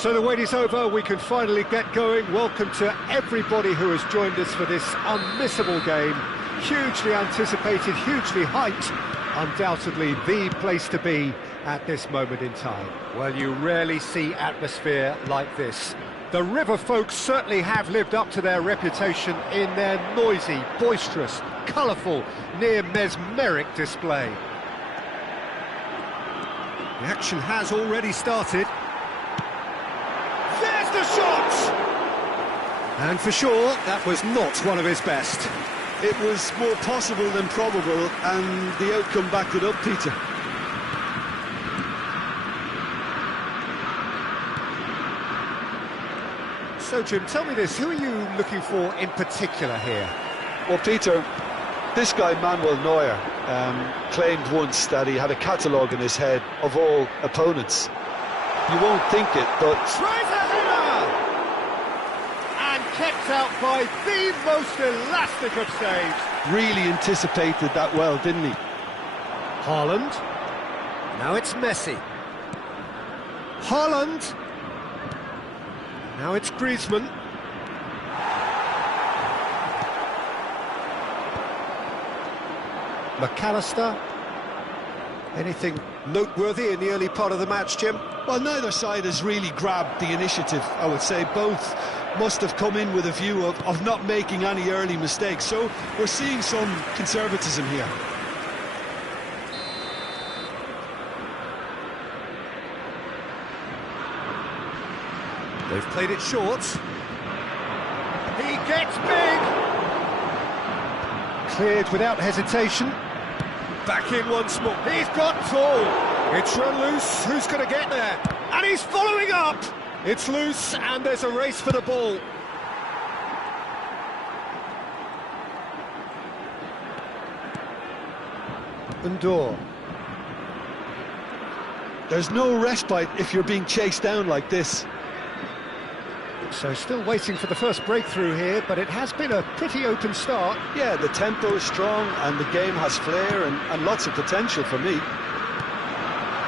So the wait is over, we can finally get going. Welcome to everybody who has joined us for this unmissable game. Hugely anticipated, hugely hyped. Undoubtedly the place to be at this moment in time. Well, you rarely see atmosphere like this. The River folks certainly have lived up to their reputation in their noisy, boisterous, colourful, near mesmeric display. The action has already started. There's the shot! And for sure, that was not one of his best. It was more possible than probable, and the outcome backed it up, Peter. So, Jim, tell me this, who are you looking for in particular here? Well, Peter, this guy, Manuel Neuer, claimed once that he had a catalogue in his head of all opponents. You won't think it, but... Tries a header! And kept out by the most elastic of saves. Really anticipated that well, didn't he? Haaland. Now it's Messi. Haaland. Now it's Griezmann. McAllister. Anything noteworthy in the early part of the match, Jim? Well, neither side has really grabbed the initiative, I would say. Both must have come in with a view of not making any early mistakes. So we're seeing some conservatism here. They've played it short. He gets big! Cleared without hesitation. Back in once more. He's got tall. It's run loose. Who's going to get there? And he's following up. It's loose, and there's a race for the ball. Undor. There's no respite if you're being chased down like this. So still waiting for the first breakthrough here, but it has been a pretty open start. Yeah, the tempo is strong and the game has flair and lots of potential for me.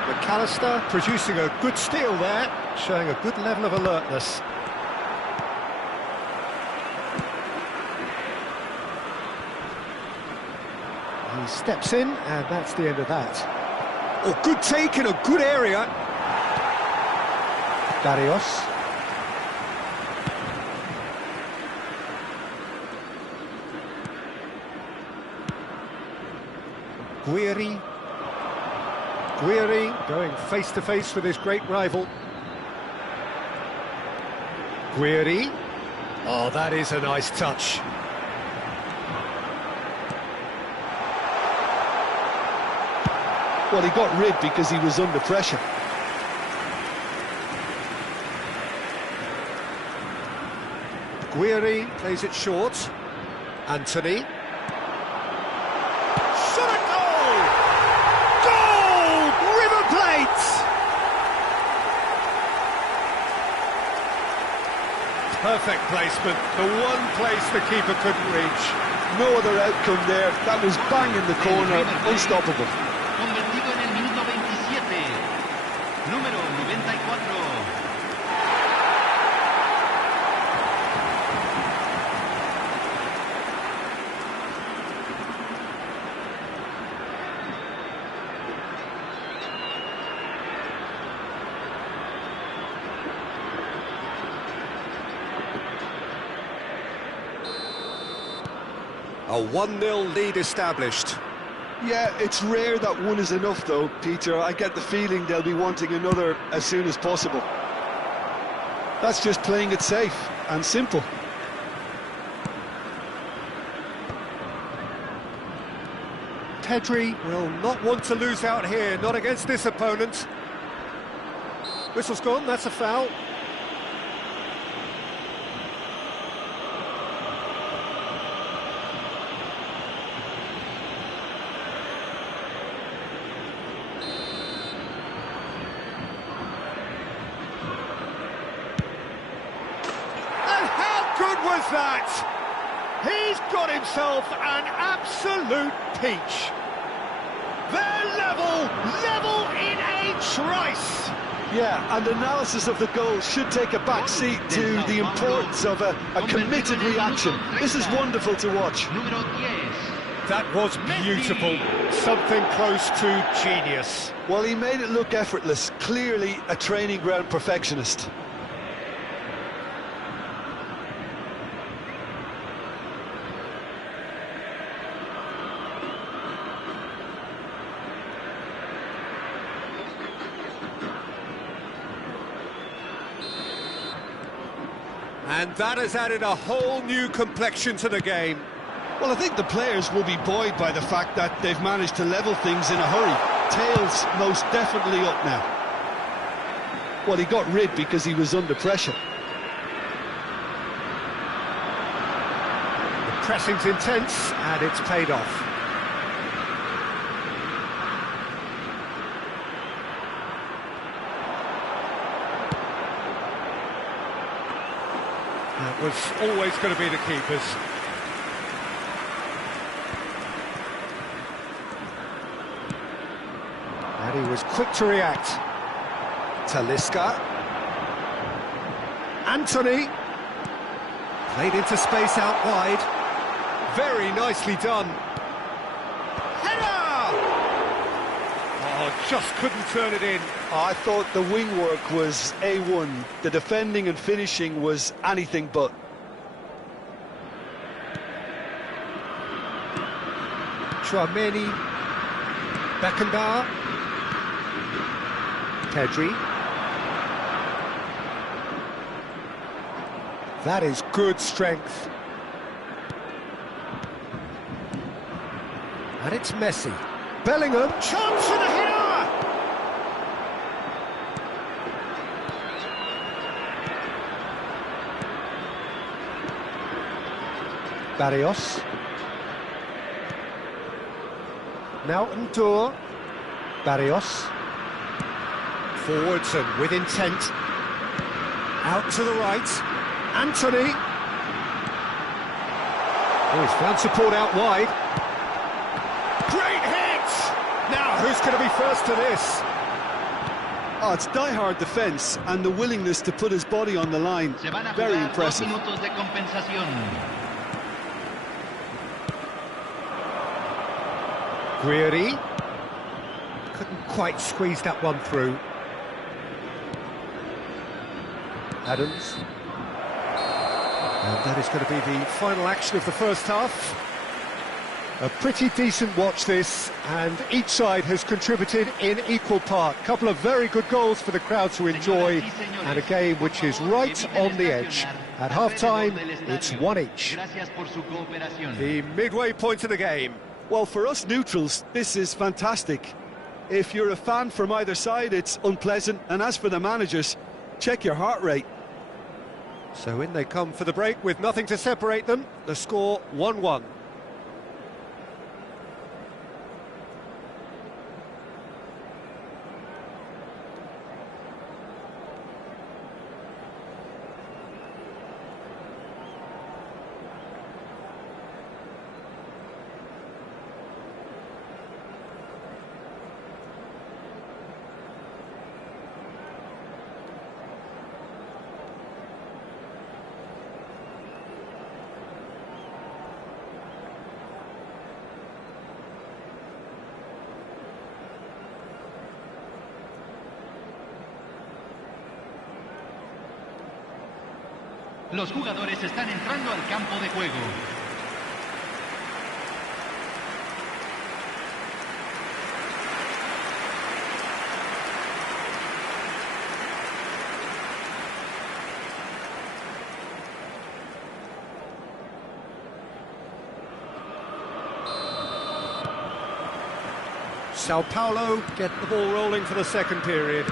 McAllister producing a good steal there, showing a good level of alertness. He steps in, and that's the end of that. Oh, good take in a good area. Darius. Guiri going face-to-face with his great rival. Guiri. Oh, that is a nice touch. Well, he got rid because he was under pressure. Guiri plays it short. Anthony. Perfect placement, the one place the keeper couldn't reach. No other outcome there, that was bang in the corner, unstoppable. Convertido en el minuto 27, número 94. A 1-0 lead established. Yeah, it's rare that one is enough though, Peter. I get the feeling they'll be wanting another as soon as possible. That's just playing it safe and simple. Pedri will not want to lose out here, not against this opponent. Whistle's gone, that's a foul. Was that? He's got himself an absolute peach. They're level in a trice. Yeah, and analysis of the goal should take a back seat to the importance of a committed reaction. This is wonderful to watch. Número 10. That was beautiful. Something close to genius. Well, he made it look effortless. Clearly a training ground perfectionist. And that has added a whole new complexion to the game. Well, I think the players will be buoyed by the fact that they've managed to level things in a hurry. Tails most definitely up now. Well, he got rid because he was under pressure. The pressing's intense, and it's paid off. That was always going to be the keepers. And he was quick to react. Talisca. Anthony. Played into space out wide. Very nicely done. Header! Oh, just couldn't turn it in. I thought the wing work was A1. The defending and finishing was anything but. Chouameni. Beckenbauer. Pedri. That is good strength. And it's Messi. Bellingham. Chance for the header! Barrios. Now Tour. Barrios. Forwards and with intent. Out to the right. Anthony. Oh, he's found support out wide. Great hit! Now, who's going to be first to this? Oh, it's die-hard defence and the willingness to put his body on the line. Very impressive. 2 minutos de compensación. Guiri. Couldn't quite squeeze that one through. Adams. And that is going to be the final action of the first half. A pretty decent watch this, and each side has contributed in equal part. A couple of very good goals for the crowd to enjoy, and a game which is right on the edge. At half-time, it's 1 each. The midway point of the game. Well, for us neutrals, this is fantastic. If you're a fan from either side, it's unpleasant, and as for the managers, check your heart rate. So in they come for the break with nothing to separate them. The score 1-1. Los jugadores están entrando al campo de juego. Sao Paulo get the ball rolling for the second period.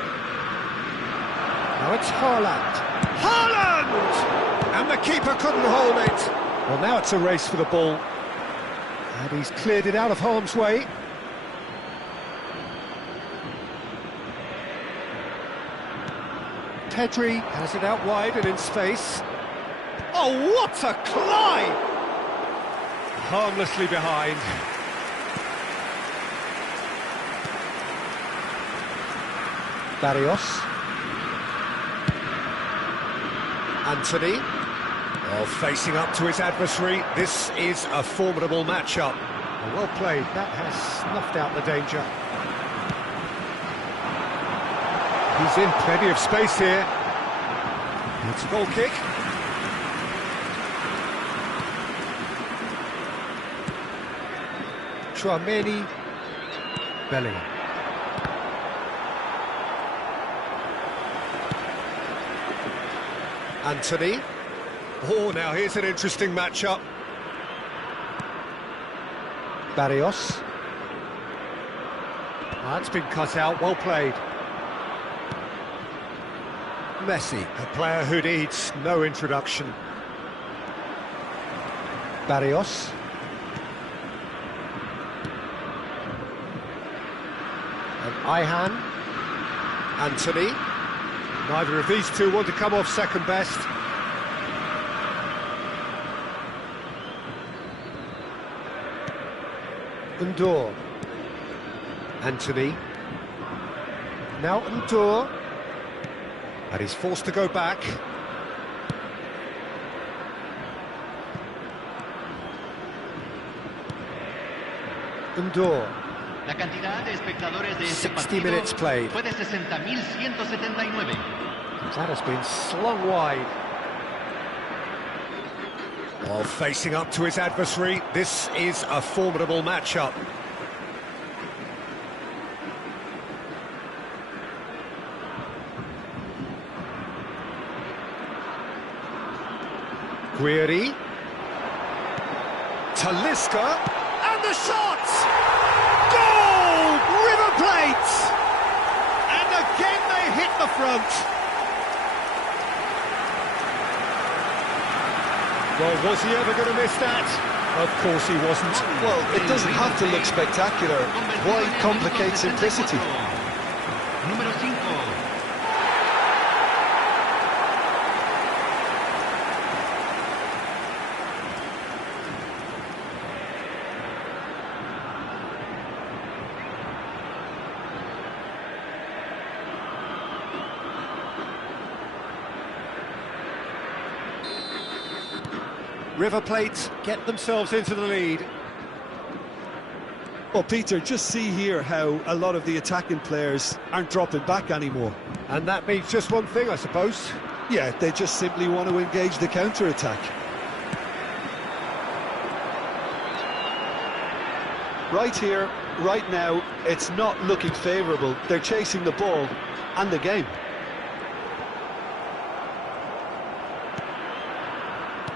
Now it's Haaland. Haaland! And the keeper couldn't hold it. Well, now it's a race for the ball. And he's cleared it out of harm's way. Pedri has it out wide and in space. Oh, what a climb! Harmlessly behind. Barrios. Anthony. Well, facing up to his adversary, this is a formidable matchup. Well played, that has snuffed out the danger. He's in plenty of space here. It's a goal kick. Tchouameni. Bellingham. Anthony. Oh, now here's an interesting matchup. Barrios. That's been cut out, well played. Messi, a player who needs no introduction. Barrios. And Ihan. Anthony. Neither of these two want to come off second best. Undur. Anthony. Now Undur. And he's forced to go back. Undur. La cantidad de espectadores de este 60 minutes played. fue de 60.179. That has been slung wide. While facing up to his adversary, this is a formidable matchup. Guiri. Talisca. And the shot! Goal! River Plate! And again they hit the front. Well, was he ever going to miss that? Of course he wasn't. Well, it doesn't have to look spectacular. Why complicate simplicity? Número 5. River Plate get themselves into the lead. Well, Peter, just see here how a lot of the attacking players aren't dropping back anymore. And that means just one thing, I suppose. Yeah, they just simply want to engage the counter-attack. Right here, right now, it's not looking favourable. They're chasing the ball and the game.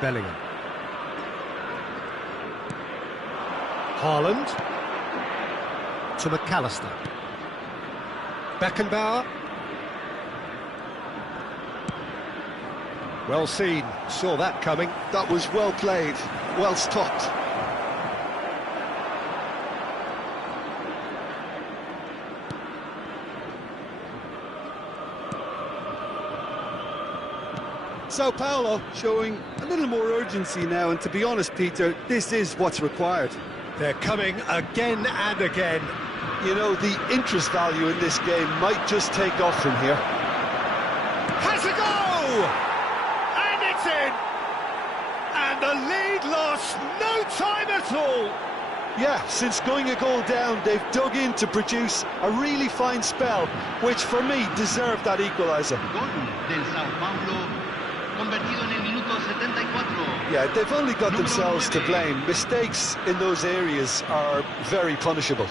Bellingham. Haaland. To McAllister. Beckenbauer. Well seen, saw that coming. That was well played, well stopped. Sao Paulo showing a little more urgency now, and to be honest, Peter, this is what's required. They're coming again and again. You know, the interest value in this game might just take off from here. Has a go! And it's in! And the lead lost no time at all! Yeah, since going a goal down, they've dug in to produce a really fine spell, which for me deserved that equaliser. Gol del Sao Paulo, convertido en el minuto 74. Yeah, they've only got themselves to blame. Mistakes in those areas are very punishable.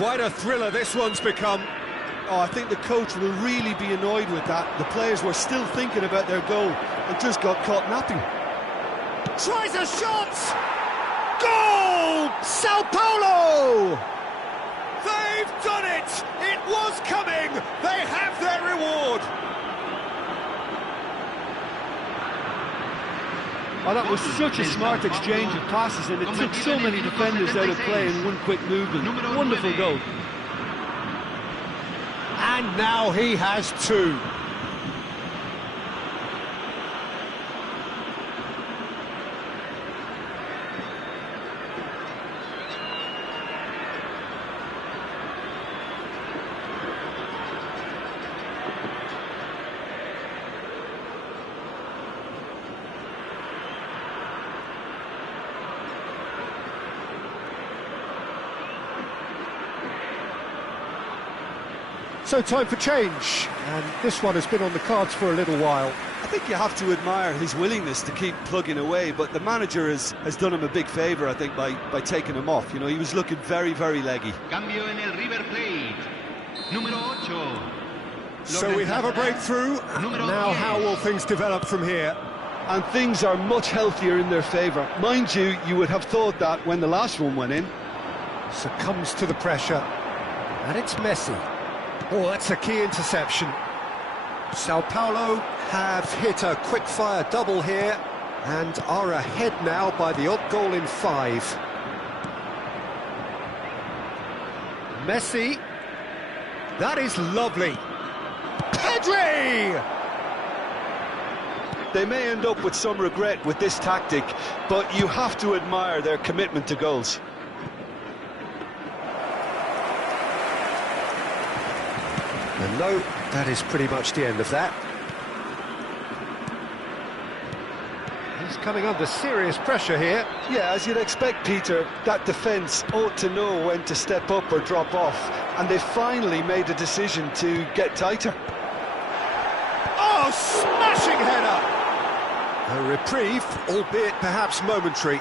Quite a thriller this one's become. Oh, I think the coach will really be annoyed with that. The players were still thinking about their goal and just got caught napping. Tries a shot! Goal! Sao Paulo! They've done it! It was coming! They have their reward! Oh, that was such a smart exchange of passes, and it took so many defenders out of play in one quick movement. Wonderful goal. And now he has two. So time for change, and this one has been on the cards for a little while. I think you have to admire his willingness to keep plugging away, but the manager has done him a big favour, I think, by taking him off. You know, he was looking very, very leggy. Cambio en el River Plate. Número 8. So we have a breakthrough. Now how will things develop from here? And things are much healthier in their favour. Mind you, you would have thought that when the last one went in. Succumbs to the pressure, and it's Messi. Oh, that's a key interception. Sao Paulo have hit a quick-fire double here and are ahead now by the odd goal in 5. Messi. That is lovely. Pedri! They may end up with some regret with this tactic, but you have to admire their commitment to goals. And no, that is pretty much the end of that. He's coming under serious pressure here. Yeah, as you'd expect, Peter, that defence ought to know when to step up or drop off, and they finally made a decision to get tighter. Oh, smashing header! A reprieve, albeit perhaps momentary.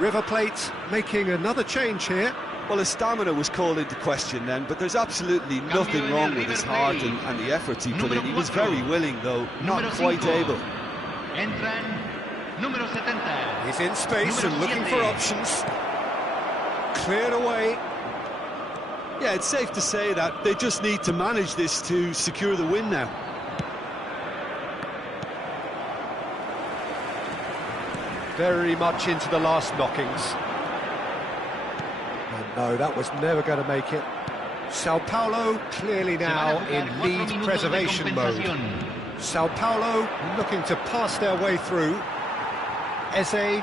River Plate making another change here. Well, his stamina was called into question then, but there's absolutely nothing wrong with his heart and the efforts he put in. He was very willing, though, not quite able. He's in space and looking for options. Cleared away. Yeah, it's safe to say that they just need to manage this to secure the win now. Very much into the last knockings. And no, that was never going to make it. Sao Paulo clearly now in lead preservation mode. Sao Paulo looking to pass their way through. Eze,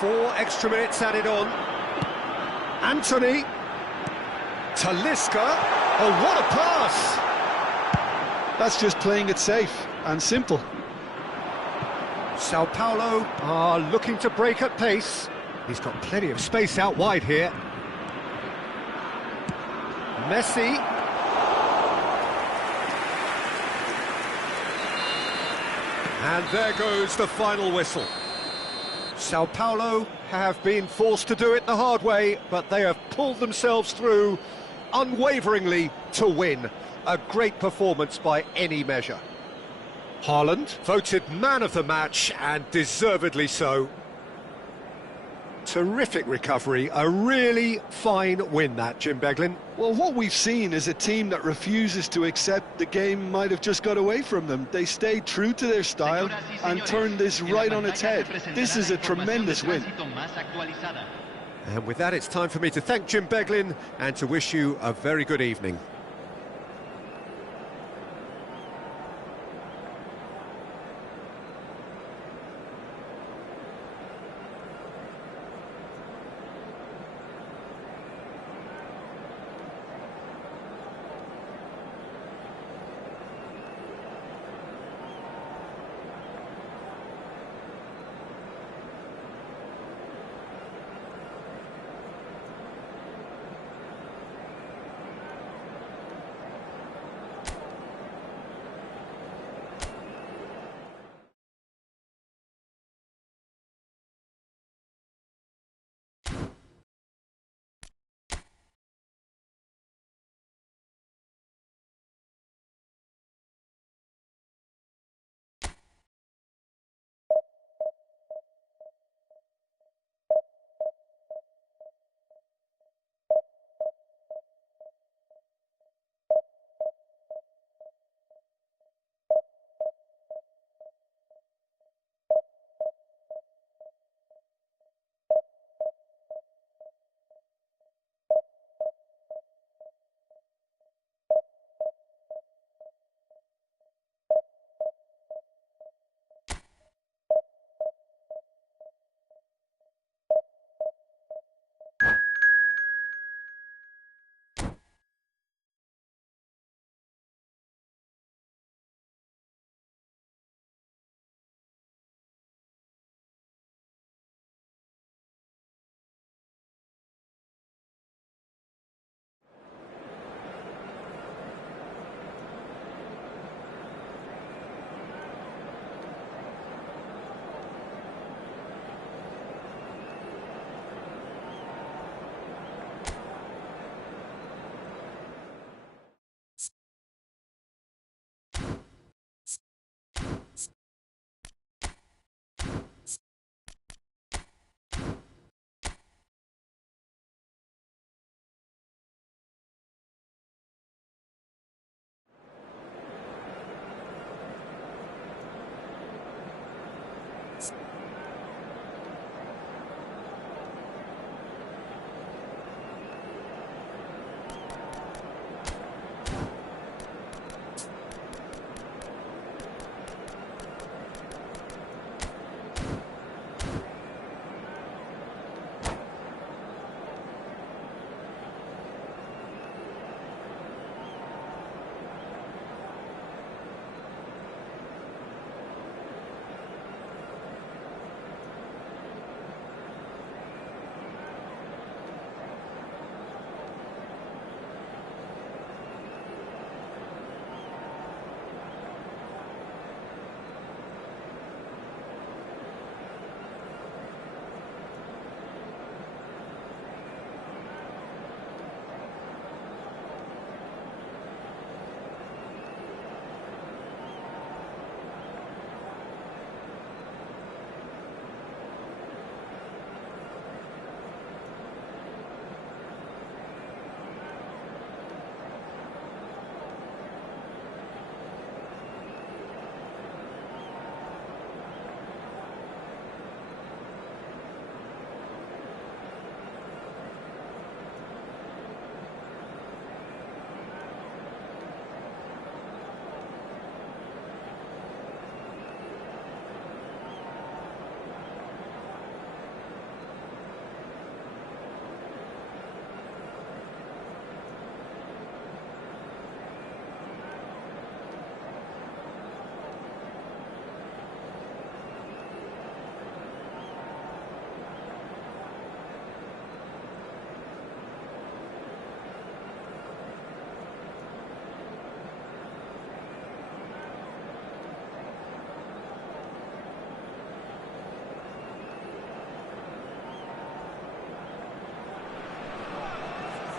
4 extra minutes added on. Anthony. Talisca. Oh, what a pass! That's just playing it safe and simple. Sao Paulo are looking to break at pace. He's got plenty of space out wide here. Messi. And there goes the final whistle. Sao Paulo have been forced to do it the hard way, but they have pulled themselves through unwaveringly to win. A great performance by any measure. Haaland voted man of the match, and deservedly so. Terrific recovery, a really fine win that, Jim Beglin. Well, what we've seen is a team that refuses to accept the game might have just got away from them. They stayed true to their style and turned this right on its head. This is a tremendous win. And with that, it's time for me to thank Jim Beglin and to wish you a very good evening.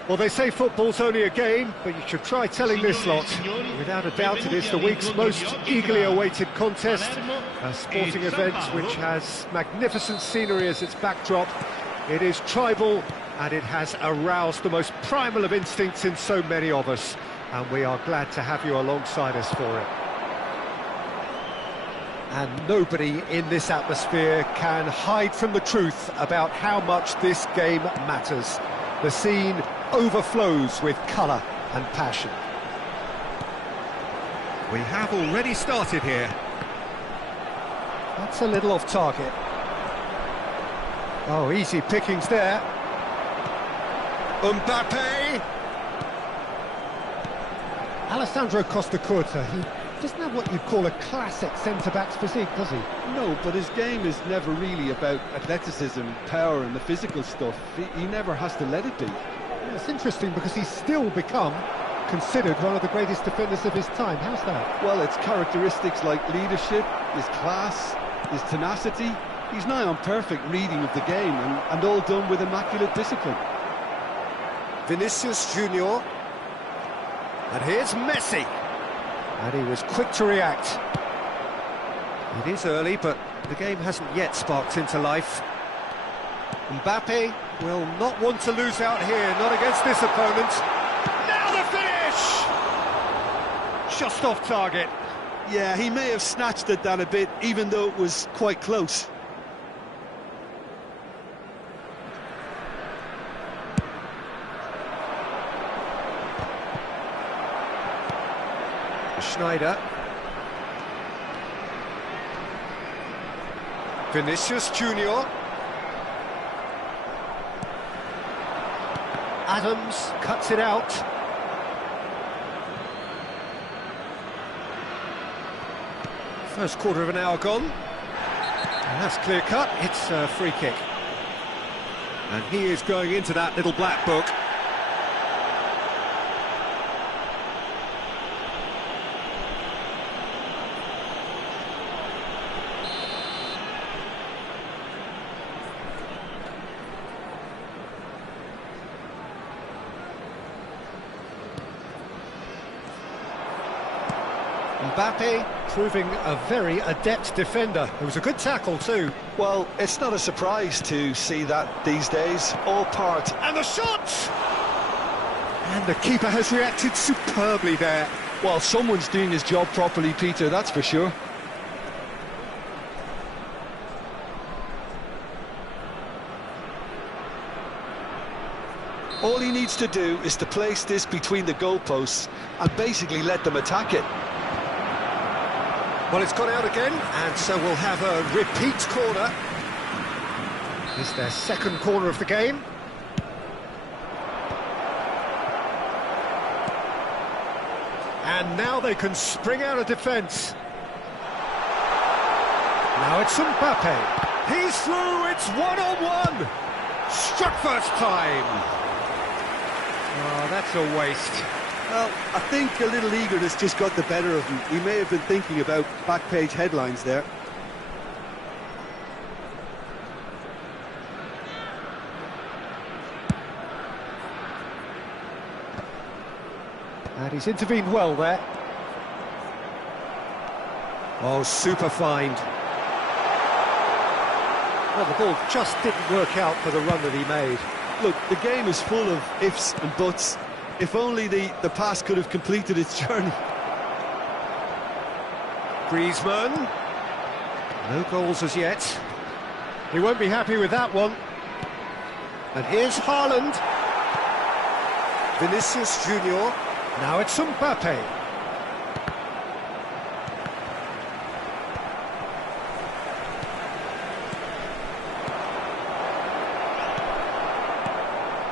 Well, they say football's only a game, but you should try telling this lot. Without a doubt, it is the week's most eagerly awaited contest. A sporting event which has magnificent scenery as its backdrop. It is tribal, and it has aroused the most primal of instincts in so many of us. And we are glad to have you alongside us for it. And nobody in this atmosphere can hide from the truth about how much this game matters. The scene overflows with colour and passion. We have already started here. That's a little off target. Oh, easy pickings there. Mbappe! Alessandro Costa-Curta, he doesn't have what you'd call a classic centre-back's physique, does he? No, but his game is never really about athleticism, power and the physical stuff. He never has to let it be. Yeah, it's interesting because he's still become considered one of the greatest defenders of his time. How's that? Well, it's characteristics like leadership, his class, his tenacity. He's nigh on perfect reading of the game and all done with immaculate discipline. Vinicius Junior. And here's Messi. And he was quick to react. It is early, but the game hasn't yet sparked into life. Mbappe will not want to lose out here, not against this opponent. Now the finish! Just off target. Yeah, he may have snatched at that a bit, even though it was quite close. Schneider. Vinicius Junior. Adams cuts it out. First quarter of an hour gone. And that's clear cut. It's a free kick. And he is going into that little black book. Mbappe proving a very adept defender. It was a good tackle too. Well, it's not a surprise to see that these days. All part. And the shot! And the keeper has reacted superbly there. Well, someone's doing his job properly, Peter, that's for sure. All he needs to do is to place this between the goalposts and basically let them attack it. Well, it's gone out again, and so we'll have a repeat corner. It's their second corner of the game. And now they can spring out of defence. Now it's Mbappe. He's through, it's one-on-one. Struck first time. Oh, that's a waste. Well, I think a little eagerness just got the better of him. He may have been thinking about back-page headlines there. And he's intervened well there. Oh, super find. Well, the ball just didn't work out for the run that he made. Look, the game is full of ifs and buts. If only the pass could have completed its journey. Griezmann. No goals as yet. He won't be happy with that one. And here's Haaland. Vinicius Junior. Now it's Mbappe.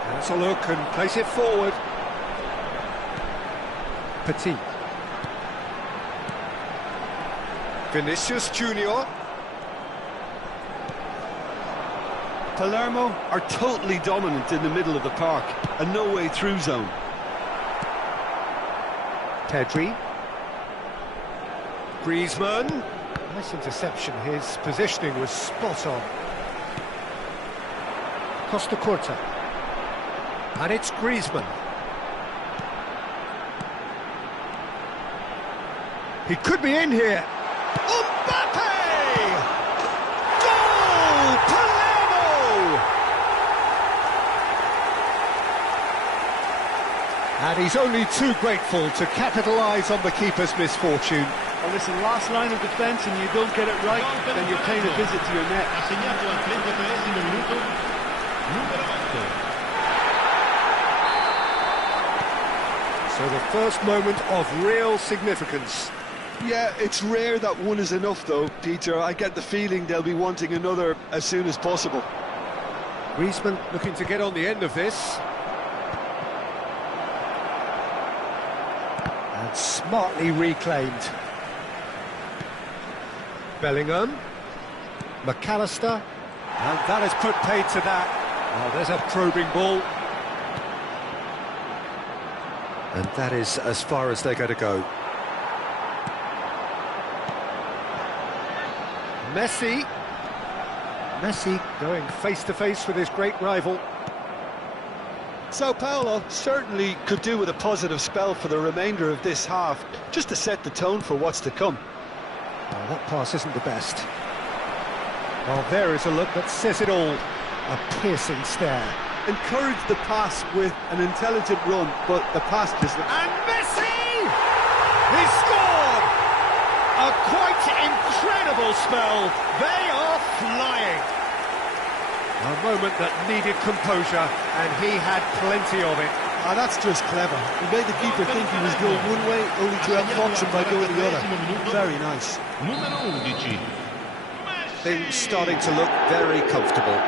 That's a look and place it forward. Petit. Vinicius Junior. Palermo are totally dominant in the middle of the park, a no-way through zone. Pedri. Griezmann. Nice interception, his positioning was spot on. Costa-Curta. And it's Griezmann. He could be in here. Mbappe! Goal! Palermo! And he's only too grateful to capitalise on the keeper's misfortune. Well, listen, last line of defence and you don't get it right, then you're paying a visit to your net. So the first moment of real significance. Yeah, it's rare that one is enough though, Peter. I get the feeling they'll be wanting another as soon as possible. Griezmann looking to get on the end of this. And smartly reclaimed. Bellingham. McAllister. And that has put paid to that. Well, there's a probing ball. And that is as far as they're going to go. Messi going face-to-face with his great rival. Sao Paulo certainly could do with a positive spell for the remainder of this half, just to set the tone for what's to come. Well, that pass isn't the best. Well, there is a look that says it all. A piercing stare. Encourage the pass with an intelligent run, but the pass just... And Messi! He scored! A quite incredible spell. They are flying. A moment that needed composure, and he had plenty of it. Ah, that's just clever. He made the keeper think he was going one way, only to outfox him by going the other. Very nice. Things starting to look very comfortable.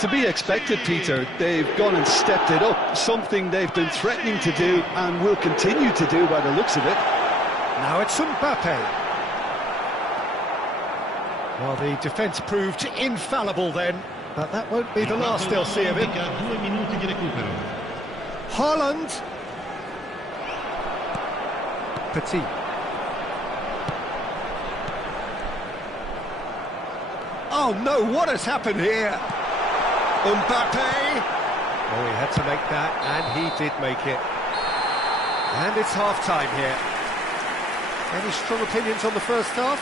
To be expected, Peter. They've gone and stepped it up, something they've been threatening to do and will continue to do by the looks of it. Now it's Mbappe. Well, the defence proved infallible then, but that won't be the last they'll see of him. Haaland. Petit. Oh no, what has happened here? Mbappe! Oh, he had to make that, and he did make it. And it's half-time here. Any strong opinions on the first half?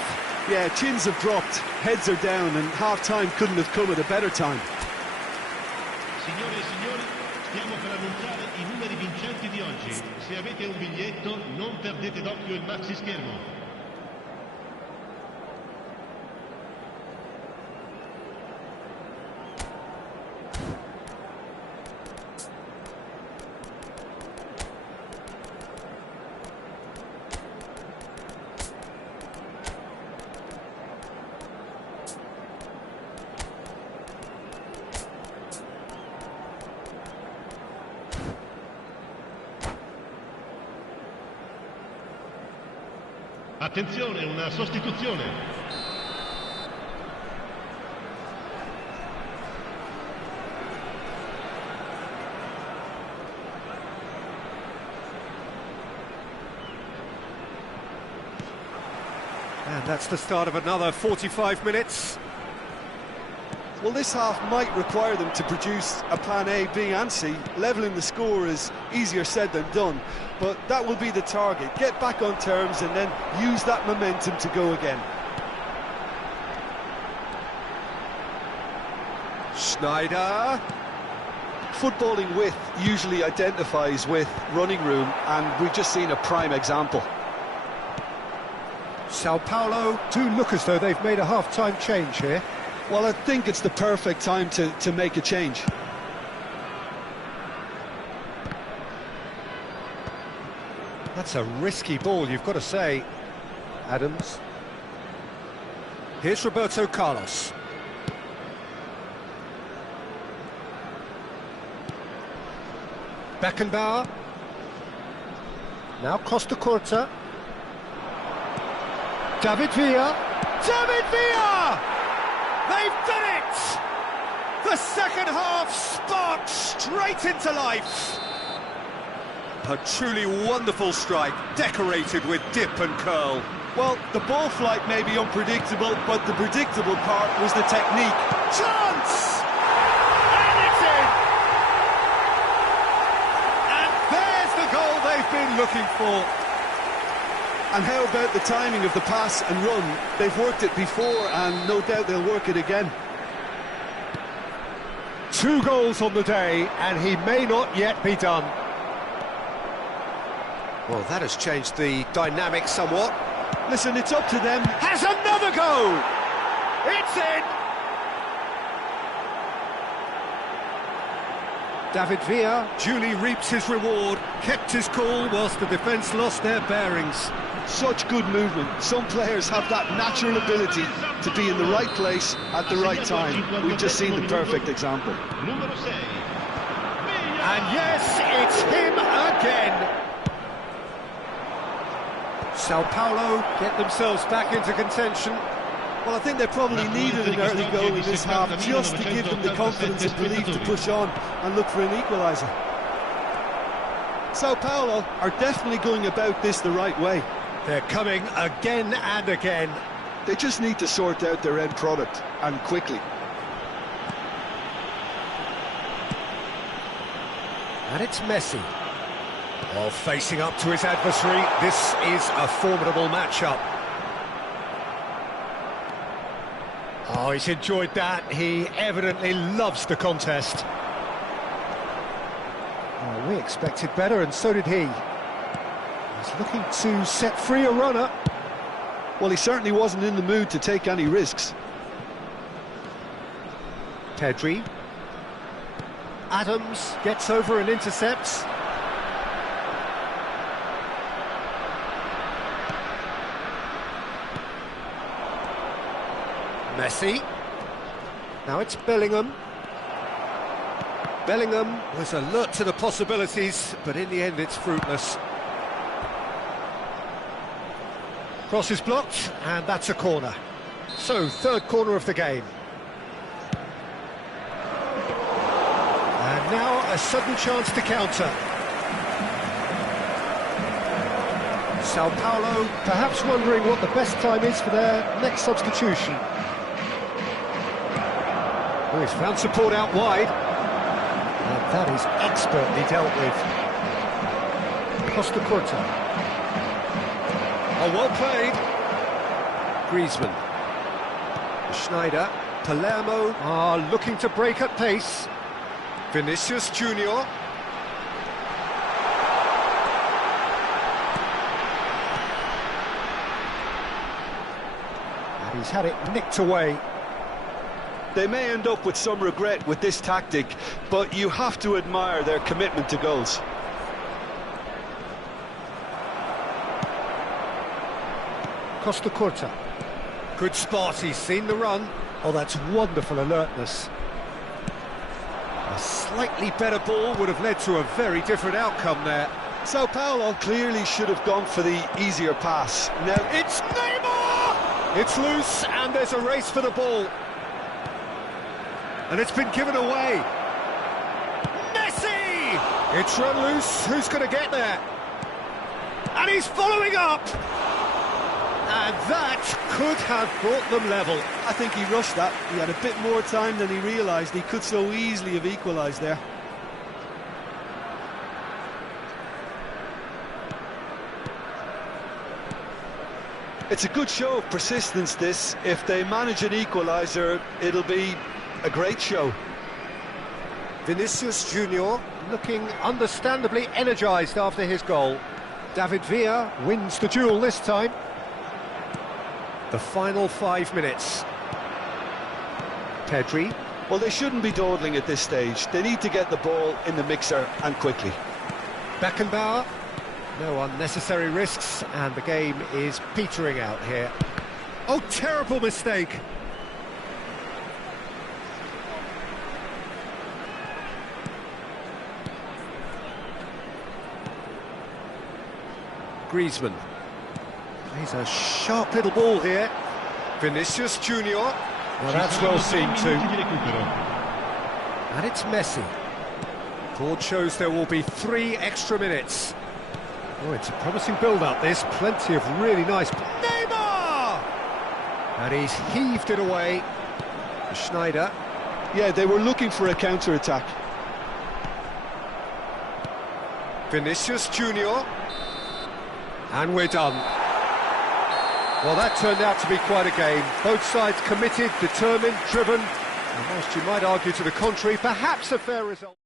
Yeah, chins have dropped, heads are down, and half-time couldn't have come at a better time. Signore e signori, stiamo per annunciare I numeri vincenti di oggi. Se avete un biglietto, non perdete d'occhio il maxi schermo. Attenzione, una sostituzione. And that's the start of another 45 minutes. Well, this half might require them to produce a plan A, B and C. Levelling the score is easier said than done, but that will be the target. Get back on terms and then use that momentum to go again. Schneider. Footballing width usually identifies with running room, and we've just seen a prime example. Sao Paulo do look as though they've made a half-time change here. Well, I think it's the perfect time to make a change. That's a risky ball, you've got to say. Adams. Here's Roberto Carlos. Beckenbauer. Now Costa Curta. David Villa. David Villa! They've done it! The second half sparked straight into life. A truly wonderful strike, decorated with dip and curl. Well, the ball flight may be unpredictable, but the predictable part was the technique. Chance! And it's in! looking for. And how about the timing of the pass and run? They've worked it before, and no doubt they'll work it again. 2 goals on the day, and he may not yet be done. Well, that has changed the dynamic somewhat. Listen, it's up to them. Has another go! It's in! David Villa duly reaps his reward, kept his cool whilst the defence lost their bearings. Such good movement. Some players have that natural ability to be in the right place at the right time. We've just seen the perfect example. And yes, it's him again. Sao Paulo get themselves back into contention. Well, I think they probably needed an early goal in this half just to give them the confidence and belief to push on and look for an equaliser. Sao Paulo are definitely going about this the right way. They're coming again and again. They just need to sort out their end product, and quickly. And it's Messi. While facing up to his adversary, this is a formidable matchup. Oh, he's enjoyed that. He evidently loves the contest. Oh, we expected better, and so did he. He's looking to set free a runner. Well, he certainly wasn't in the mood to take any risks. Pedri. Adams gets over and intercepts. Messi. Now it's Bellingham. Bellingham was alert to the possibilities, but in the end it's fruitless. Cross is blocked, and that's a corner. So, 3rd corner of the game. And now a sudden chance to counter. Sao Paulo perhaps wondering what the best time is for their next substitution. Oh, he's found support out wide. And that is expertly dealt with. Costa Curta. Oh, well played. Griezmann. Schneider. Palermo are looking to break at pace. Vinicius Junior. And he's had it nicked away. They may end up with some regret with this tactic, but you have to admire their commitment to goals. Costa Curta. Good spot, he's seen the run. Oh, that's wonderful alertness. A slightly better ball would have led to a very different outcome there. Sao Paulo clearly should have gone for the easier pass. Now It's Neymar! It's loose, and there's a race for the ball. And it's been given away. Messi! It's run loose, who's going to get there? And he's following up! And that could have brought them level. I think he rushed that. He had a bit more time than he realised. He could so easily have equalised there. It's a good show of persistence, this. If they manage an equaliser, it'll be a great show. Vinicius Junior looking understandably energised after his goal. David Villa wins the duel this time. The final 5 minutes. Pedri. Well, they shouldn't be dawdling at this stage. They need to get the ball in the mixer, and quickly. Beckenbauer. No unnecessary risks, and the game is petering out here. Oh, terrible mistake. Griezmann. He's a sharp little ball here. Vinicius Junior. Well, that's well seen too. And it's Messi. Board shows there will be 3 extra minutes. Oh, it's a promising build-up, this. Plenty of really nice... Neymar! And he's heaved it away. Schneider. Yeah, they were looking for a counter-attack. Vinicius Junior. And we're done. Well, that turned out to be quite a game. Both sides committed, determined, driven. And whilst you might argue to the contrary, perhaps a fair result.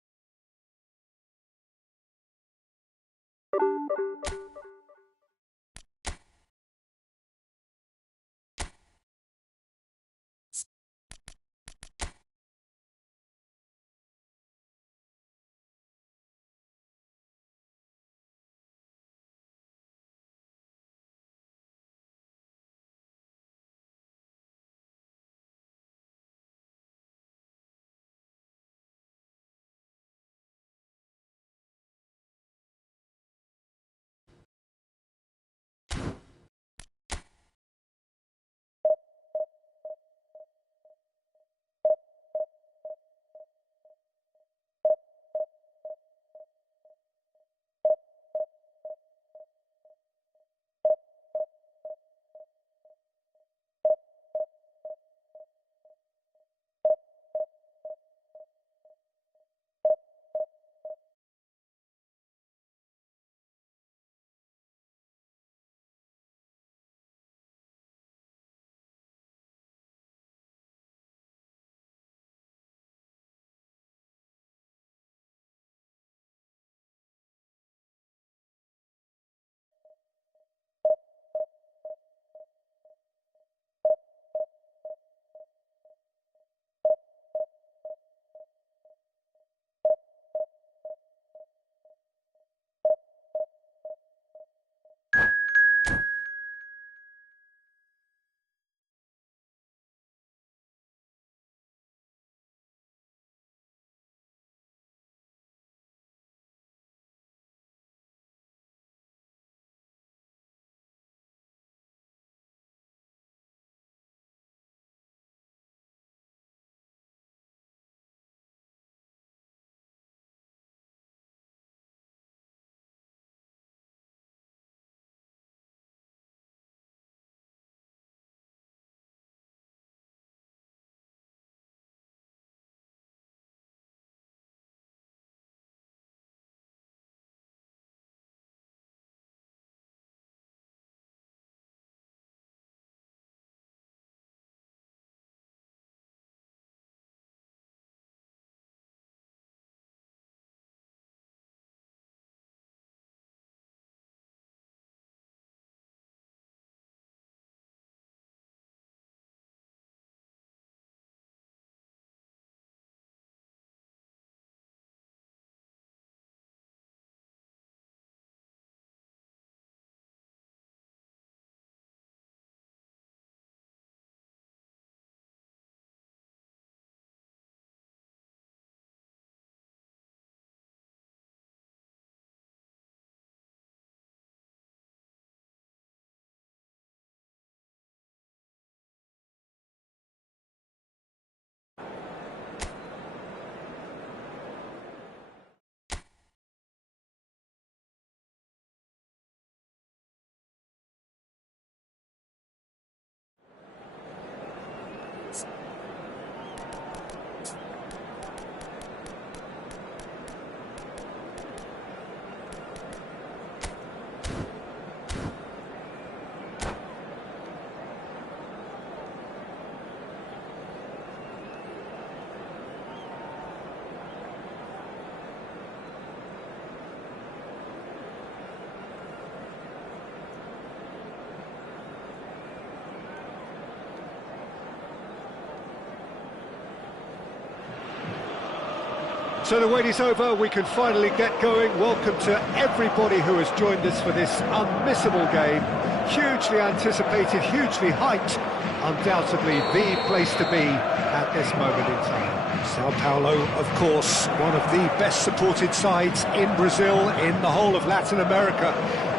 So the wait is over, we can finally get going. Welcome to everybody who has joined us for this unmissable game. Hugely anticipated, hugely hyped. Undoubtedly the place to be at this moment in time. Sao Paulo, of course, one of the best supported sides in Brazil, in the whole of Latin America.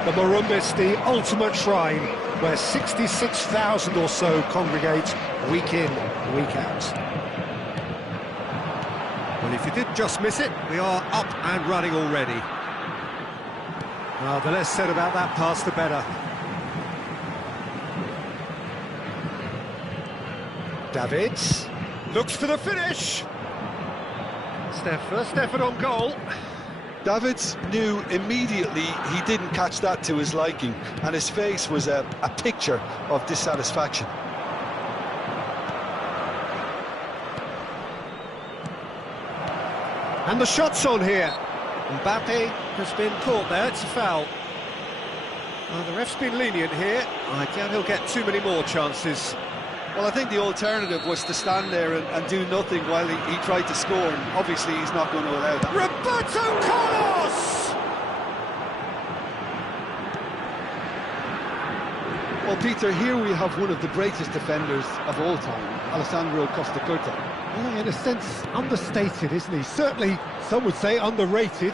The Morumbas, the ultimate shrine, where 66,000 or so congregate week in, week out. Well, if you did just miss it, we are up and running already. Well, the less said about that pass, the better. Davids looks for the finish. It's their first effort on goal. Davids knew immediately he didn't catch that to his liking, and his face was a picture of dissatisfaction. And the shot's on here. Mbappe has been caught there, it's a foul. Well, the ref's been lenient here. I doubt he'll get too many more chances. Well, I think the alternative was to stand there and do nothing while he tried to score, and obviously he's not going to allow that. Roberto Carlos! Well, Peter, here we have one of the greatest defenders of all time, Alessandro Costa Curta. Well, in a sense, understated, isn't he? Certainly, some would say underrated.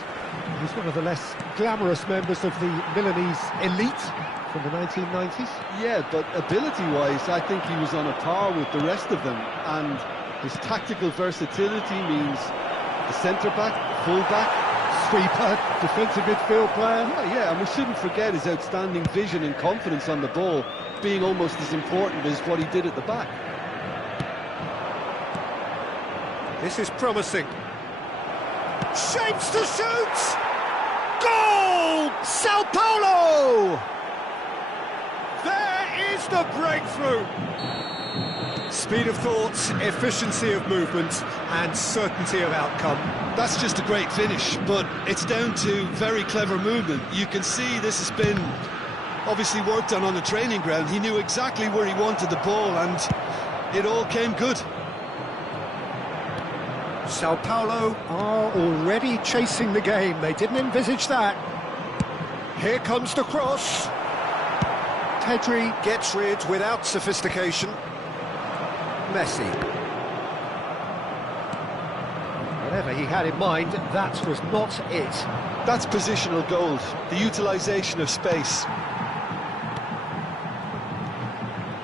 He's one of the less glamorous members of the Milanese elite from the 1990s. Yeah, but ability-wise, I think he was on a par with the rest of them, and his tactical versatility means the centre-back, full-back, Sweeper, defensive midfield player. yeah, and we shouldn't forget his outstanding vision and confidence on the ball being almost as important as what he did at the back. This is promising. Shapes to shoot! Goal! Sao Paulo! There is the breakthrough! Speed of thought, efficiency of movement, and certainty of outcome. That's just a great finish, but it's down to very clever movement. You can see this has been obviously worked on the training ground. He knew exactly where he wanted the ball, and it all came good. Sao Paulo are already chasing the game. They didn't envisage that. Here comes the cross. Pedri gets rid without sophistication. Messi. Whatever he had in mind, that was not it. That's positional gold, the utilisation of space.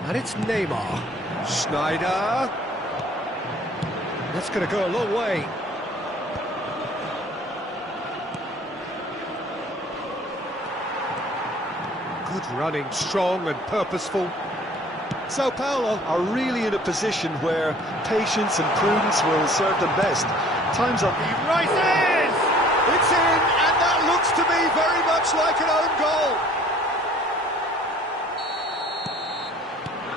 And it's Neymar. Schneider. That's going to go a long way. Good running, strong and purposeful. Sao Paulo are really in a position where patience and prudence will serve them best. Time's up. He rises! It's in, and that looks to me very much like an own goal.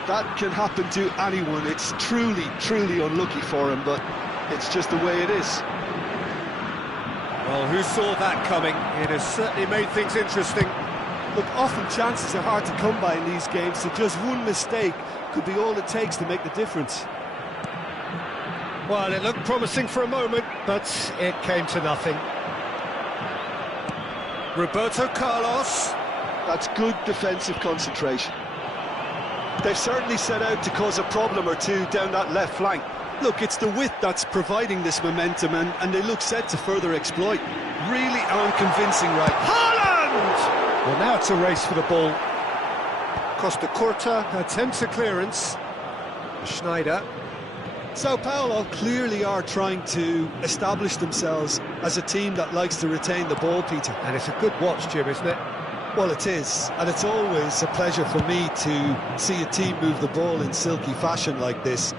That can happen to anyone. It's truly, truly unlucky for him, but it's just the way it is. Well, who saw that coming? It has certainly made things interesting. Look, often chances are hard to come by in these games, so just one mistake could be all it takes to make the difference. Well, it looked promising for a moment, but it came to nothing. Roberto Carlos. That's good defensive concentration. They've certainly set out to cause a problem or two down that left flank. Look, it's the width that's providing this momentum, and they look set to further exploit. Really unconvincing, right? Haaland! Well, now it's a race for the ball. Costa Curta attempts a clearance. Schneider. Sao Paulo clearly are trying to establish themselves as a team that likes to retain the ball, Peter. And it's a good watch, Jim, isn't it? Well, it is, and it's always a pleasure for me to see a team move the ball in silky fashion like this.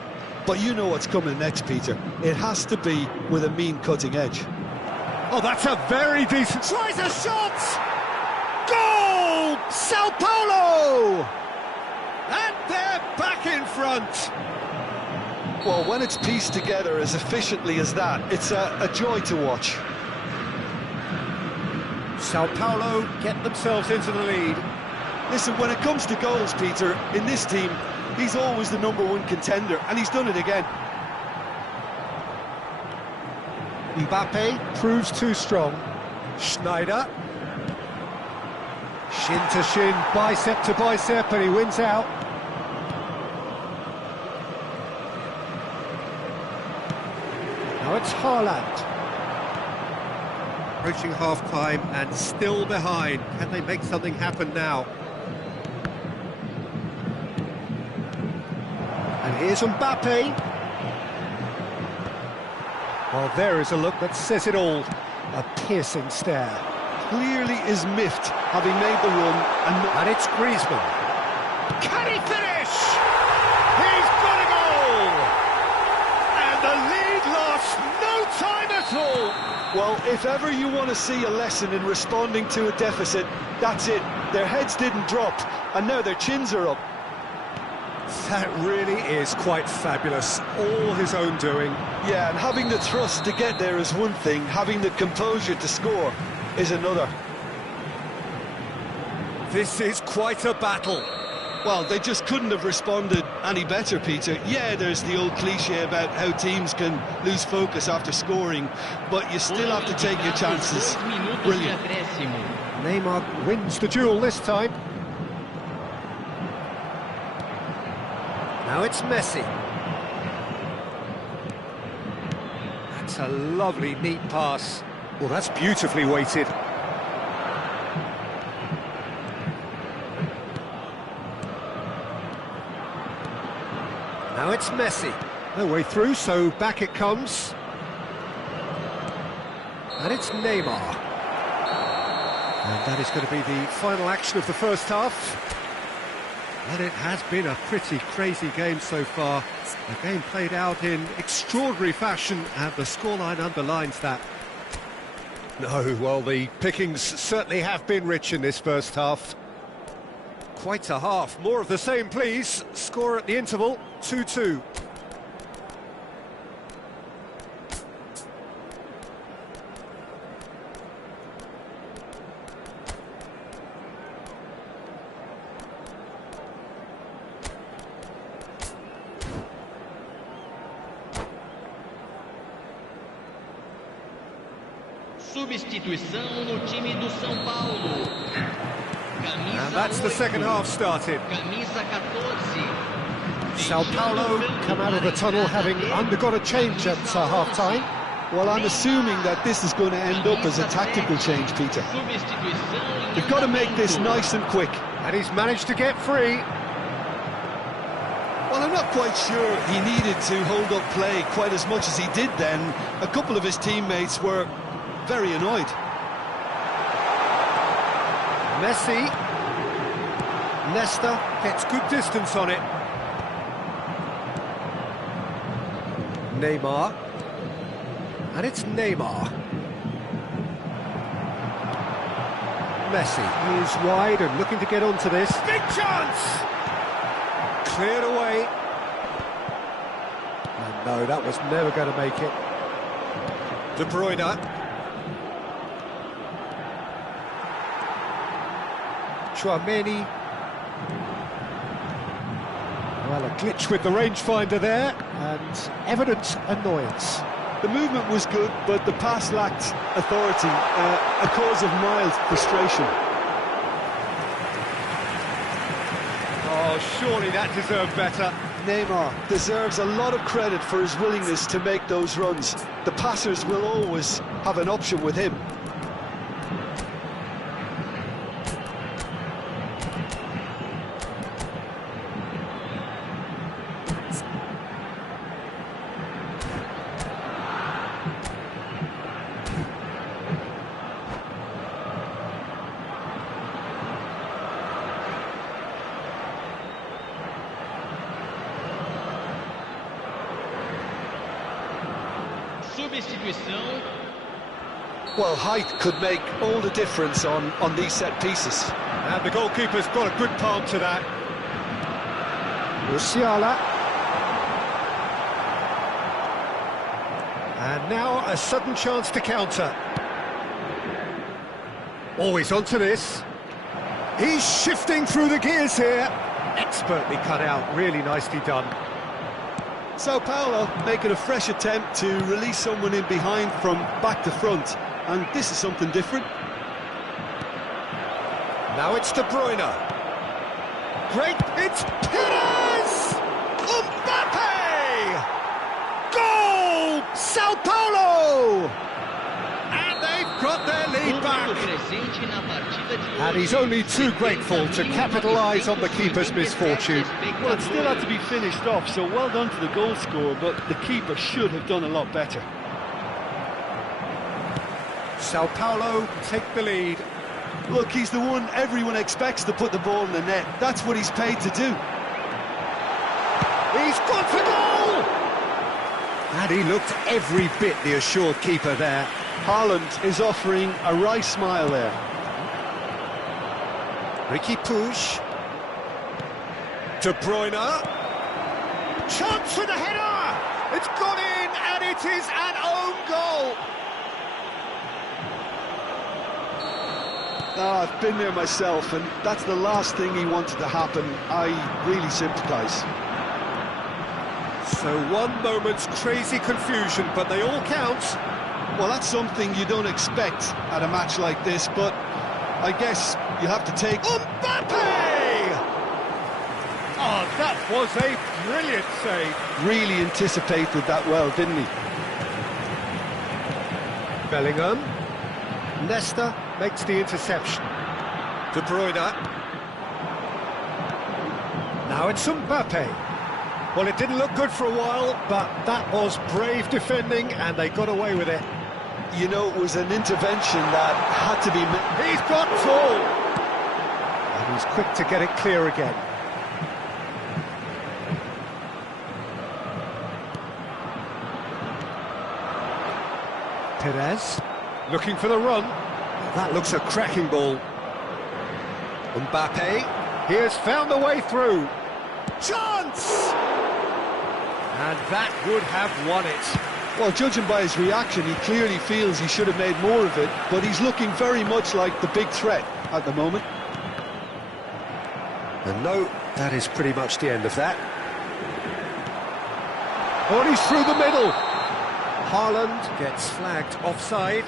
But you know what's coming next, Peter. It has to be with a mean cutting edge. Oh, that's a very decent... Tries a shot! Goal! Sao Paulo! And they're back in front. Well, when it's pieced together as efficiently as that, it's a joy to watch. Sao Paulo get themselves into the lead. Listen, when it comes to goals, Peter, in this team, he's always the #1 contender, and he's done it again. Mbappe proves too strong. Schneider. Shin to shin, bicep to bicep, and he wins out. Now it's Haaland. Approaching half-time and still behind. Can they make something happen now? And here's Mbappe. Well, there is a look that says it all. A piercing stare. Clearly is miffed, having made the run, and it's Griezmann. Can he finish? He's got a goal! And the lead lasts no time at all. Well, If ever you want to see a lesson in responding to a deficit, that's it. Their heads didn't drop, and now their chins are up. That really is quite fabulous. All his own doing. Yeah, and having the thrust to get there is one thing, having the composure to score is another. This is quite a battle. Well, they just couldn't have responded any better, Peter. Yeah, there's the old cliche about how teams can lose focus after scoring, but you still have to take your chances. Brilliant. Neymar wins the duel this time. Now it's Messi. That's a lovely, neat pass. Well, that's beautifully weighted. Now it's Messi. No way through, so back it comes. And it's Neymar. And that is going to be the final action of the first half. And it has been a pretty crazy game so far. The game played out in extraordinary fashion, and the scoreline underlines that. No, well, the pickings certainly have been rich in this first half. Quite a half. More of the same, please. Score at the interval, 2-2. Substituição no time do São Paulo. And that's the second half started. Camisa 14. Sao Paulo come out of the tunnel having undergone a change at half-time. Well, I'm assuming that this is going to end up as a tactical change, Peter. You've got to make this nice and quick. And he's managed to get free. Well, I'm not quite sure he needed to hold up play quite as much as he did then. A couple of his teammates were very annoyed. Messi. Nesta gets good distance on it. Neymar. And it's Neymar. Messi is wide and looking to get onto this. Big chance! Cleared away. And no, that was never going to make it. De Bruyne. Chouameni. Well, a glitch with the rangefinder there, and evident annoyance. The movement was good, but the pass lacked authority, a cause of mild frustration. Oh, surely that deserved better. Neymar deserves a lot of credit for his willingness to make those runs. The passers will always have an option with him. Substituição. Well, height could make all the difference on these set pieces. And the goalkeeper's got a good palm to that. Musiala. And now a sudden chance to counter. Always onto this. He's shifting through the gears here. Expertly cut out, really nicely done. Sao Paulo making a fresh attempt to release someone in behind from back to front, and this is something different. Now it's De Bruyne. Great, it's Perez! Mbappe! Goal! Sao Paulo! And they've got their lead back. And he's only too grateful to capitalise on the keeper's misfortune. Well, it still had to be finished off, so well done to the goal scorer, but the keeper should have done a lot better. Sao Paulo take the lead. Look, he's the one everyone expects to put the ball in the net. That's what he's paid to do. He's gone for goal! And he looked every bit the assured keeper there. Haaland is offering a wry smile there. Ricky Puig. De Bruyne. Chance for the header! It's gone in, and it is an own goal! Oh, I've been there myself, and that's the last thing he wanted to happen. I really sympathise. So one moment's crazy confusion, but they all count. Well, that's something you don't expect at a match like this, but I guess you have to take... Mbappe! Oh, that was a brilliant save. Really anticipated that well, didn't he? Bellingham. Leicester makes the interception. De Bruyne. Now it's Mbappe. Well, it didn't look good for a while, but that was brave defending, and they got away with it. You know, it was an intervention that had to be... He's got full! And he's quick to get it clear again. Perez, looking for the run. That looks a cracking ball. Mbappe, he has found the way through. Chance! And that would have won it. Well, judging by his reaction, he clearly feels he should have made more of it, but he's looking very much like the big threat at the moment. And no, that is pretty much the end of that. Oh, and he's through the middle. Haaland gets flagged offside.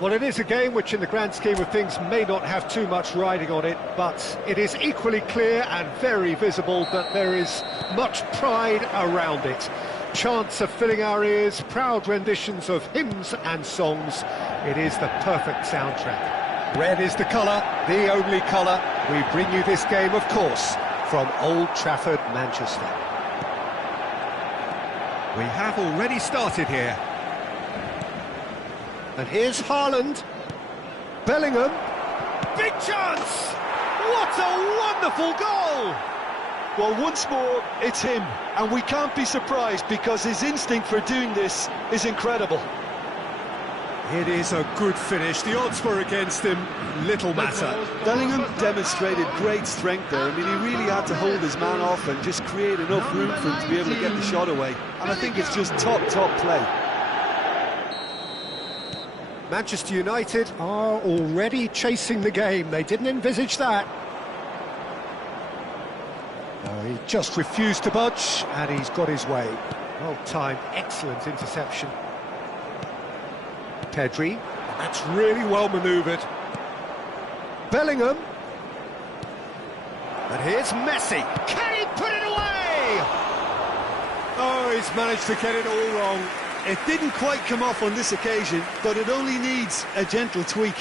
Well, it is a game which, in the grand scheme of things, may not have too much riding on it, but it is equally clear and very visible that there is much pride around it. Chants are filling our ears, proud renditions of hymns and songs. It is the perfect soundtrack. Red is the colour, the only colour. We bring you this game, of course, from Old Trafford, Manchester. We have already started here. And here's Haaland. Bellingham. Big chance! What a wonderful goal! Well, once more, it's him. And we can't be surprised because his instinct for doing this is incredible. It is a good finish. The odds were against him. Little matter. Bellingham demonstrated great strength there. I mean, he really had to hold his man off and just create enough room for him to be able to get the shot away. And I think it's just top play. Manchester United are already chasing the game. They didn't envisage that. No, he just refused to budge, and he's got his way. Well timed, excellent interception. Pedri, that's really well manoeuvred. Bellingham. And here's Messi. Can he put it away? Oh, he's managed to get it all wrong. It didn't quite come off on this occasion, but it only needs a gentle tweak.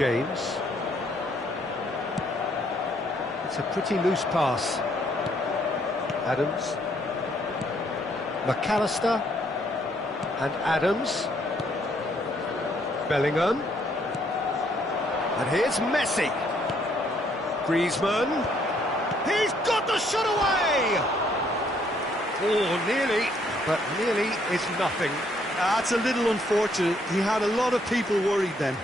James. It's a pretty loose pass. Adams. McAllister. And Adams. Bellingham. And here's Messi. Griezmann. He's got the shot away! Oh, nearly, but nearly is nothing. That's a little unfortunate. He had a lot of people worried then.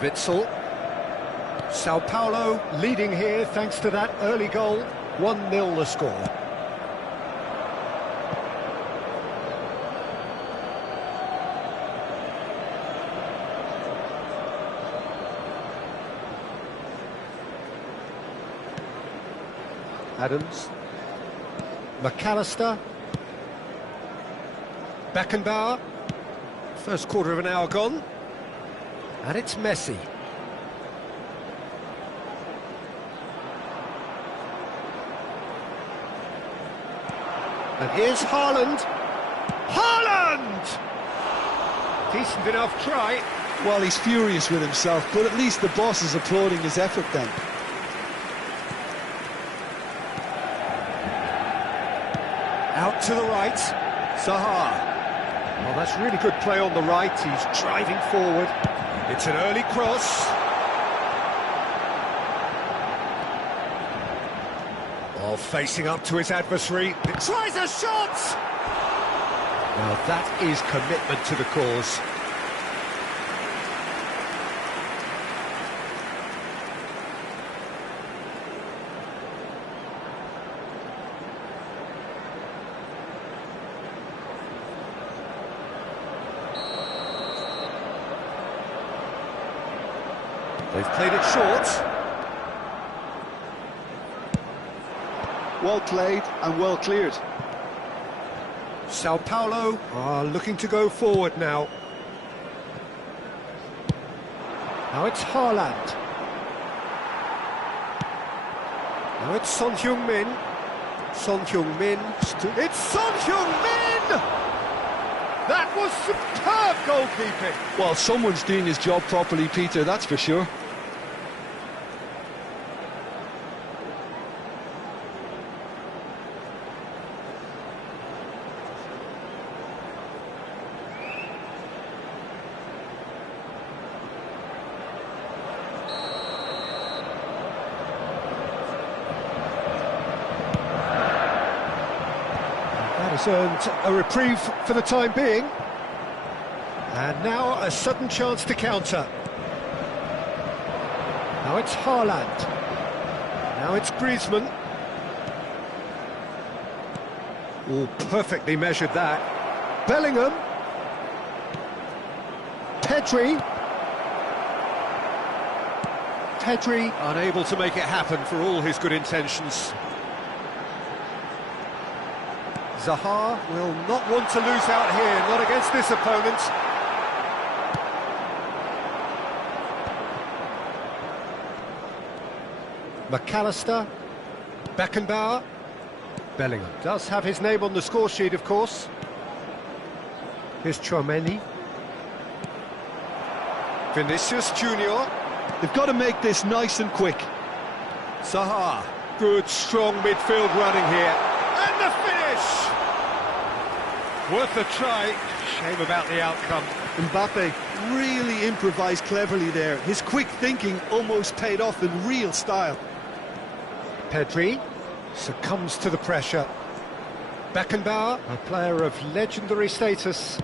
Witsel. Sao Paulo leading here thanks to that early goal. 1-0 the score. Adams. McAllister. Beckenbauer. First quarter of an hour gone. And it's Messi. And here's Haaland. Haaland! Decent enough try. Well, he's furious with himself, but at least the boss is applauding his effort then. Out to the right. Zaha. Well, that's really good play on the right. He's driving forward. It's an early cross. Oh, facing up to his adversary. It tries a shot! Now that is commitment to the cause. They've played it short. Well played and well cleared. Sao Paulo are looking to go forward now. Now it's Haaland. Now it's Son Heung-min. Son Heung-min. It's Son Heung-min! That was superb goalkeeping. Well, someone's doing his job properly, Peter, that's for sure. That has earned a reprieve for the time being. And now a sudden chance to counter. Now it's Haaland. Now it's Griezmann. Oh, perfectly measured that. Bellingham. Pedri. Pedri unable to make it happen for all his good intentions. Zaha will not want to lose out here, not against this opponent. McAllister. Beckenbauer. Bellingham does have his name on the score sheet, of course. Here's Tchouaméni. Vinicius Junior. They've got to make this nice and quick. Zaha. Good, strong midfield running here. And the finish! Worth a try. Shame about the outcome. Mbappe really improvised cleverly there. His quick thinking almost paid off in real style. Pedri succumbs to the pressure. Beckenbauer, a player of legendary status.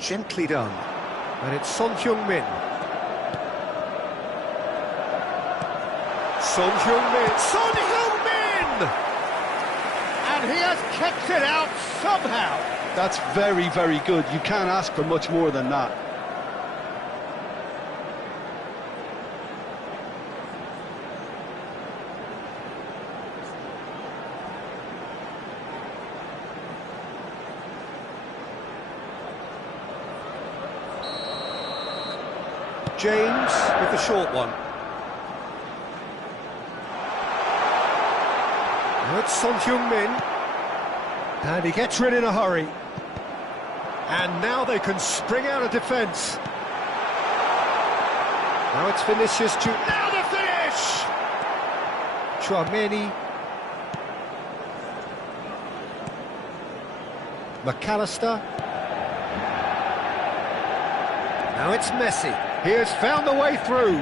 Gently done. And it's Son Heung-min. Son Heung-min. Son Heung-min! And he has kept it out somehow. That's very, very good. You can't ask for much more than that. James with the short one. Now it's Son Heung-min. And he gets rid in a hurry. And now they can spring out of defence. Now it's Vinicius Junior. Now the finish! Chouameni. McAllister. Now it's Messi. He has found the way through.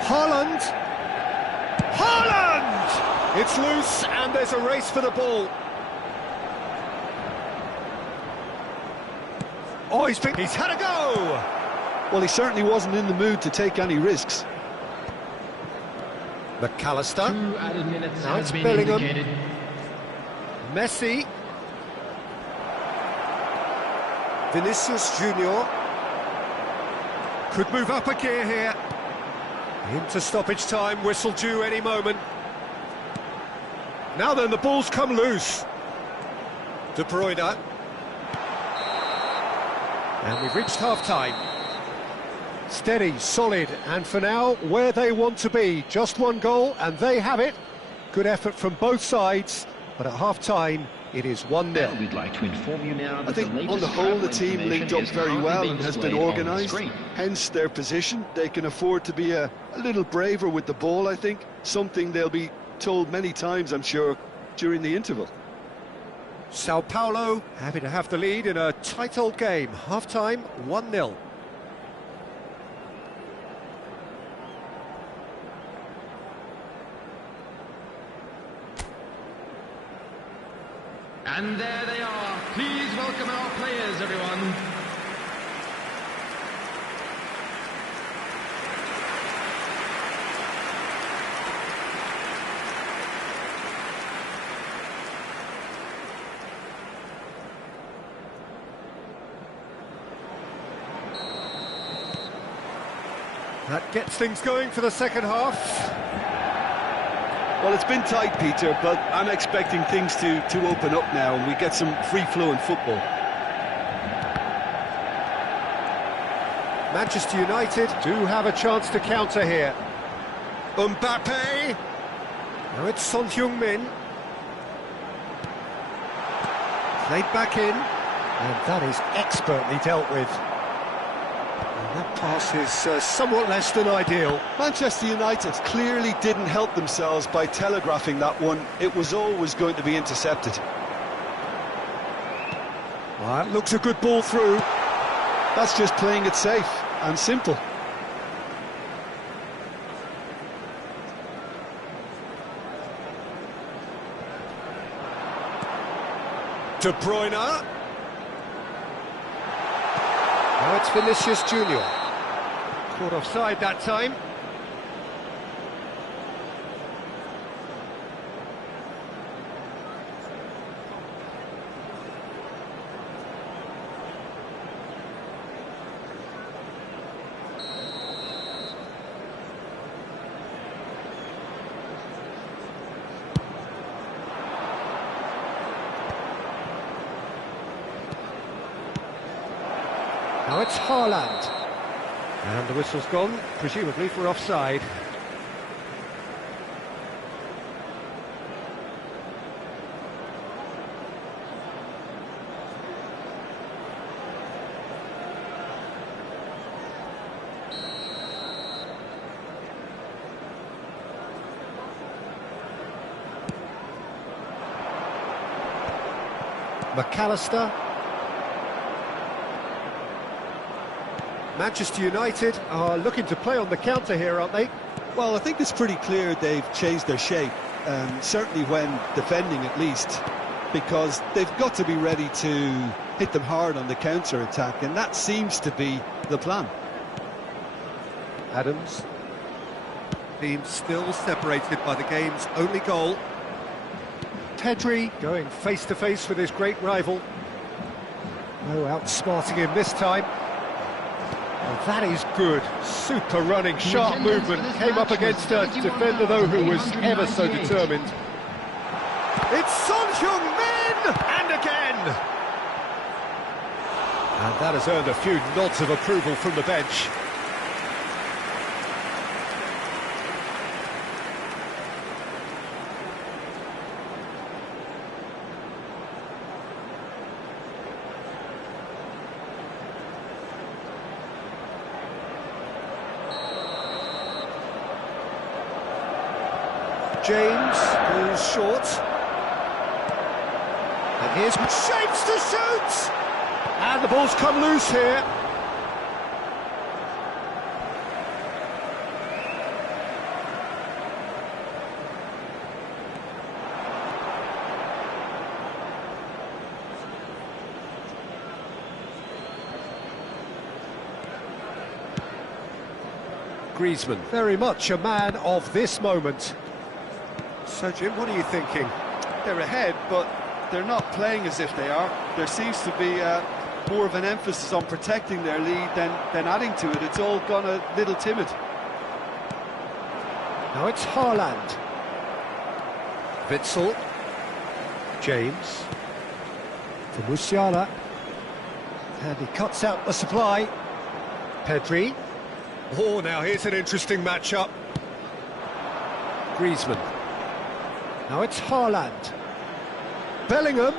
Haaland. Haaland! It's loose and there's a race for the ball. Oh, he's had a go! Well, he certainly wasn't in the mood to take any risks. McAllister. 2 added minutes Now have it's been Bellingham. indicated. Messi. Vinicius Junior. Could move up a gear here. Into stoppage time, whistle due any moment. Now then, the ball's come loose. De Bruyne. And we've reached half-time. Steady, solid, and for now, where they want to be. Just one goal, and they have it. Good effort from both sides, but at half-time, it is 1-0. We'd like to inform you now that I think on the whole the team linked up very well and has been organised, hence their position. They can afford to be a little braver with the ball, I think. Something they'll be told many times, I'm sure, during the interval. Sao Paulo happy to have the lead in a tight old game. Half-time, 1-0. And there they are. Please welcome our players, everyone. That gets things going for the second half. Well, it's been tight, Peter, but I'm expecting things to open up now and we get some free-flowing football. Manchester United do have a chance to counter here. Mbappe. Now it's Son Heung-min. Played back in, and that is expertly dealt with. And that pass is somewhat less than ideal. Manchester United clearly didn't help themselves by telegraphing that one. It was always going to be intercepted. Well, that looks a good ball through. That's just playing it safe and simple. De Bruyne. Now it's Vinicius Junior. Caught offside that time. Now it's Haaland. And the whistle's gone, presumably for offside. McAllister. Manchester United are looking to play on the counter here, aren't they? Well, I think it's pretty clear they've changed their shape, certainly when defending at least, because they've got to be ready to hit them hard on the counter-attack, and that seems to be the plan. Adams. Team still separated by the game's only goal. Pedri going face-to-face with his great rival. No outsmarting him this time. Well, that is good. Super running, sharp movement. Came up against a defender, though, who was ever so determined. It's Son Heung-min! And again! And that has earned a few nods of approval from the bench. James goes short. And here's shapes to shoot! And the ball's come loose here. Griezmann, very much a man of this moment. So, Jim, what are you thinking? They're ahead, but they're not playing as if they are. There seems to be more of an emphasis on protecting their lead than adding to it. It's all gone a little timid. Now it's Haaland. Witsel. James. For Musiala. And he cuts out the supply. Pedri. Oh, now here's an interesting matchup. Griezmann. Now it's Haaland. Bellingham.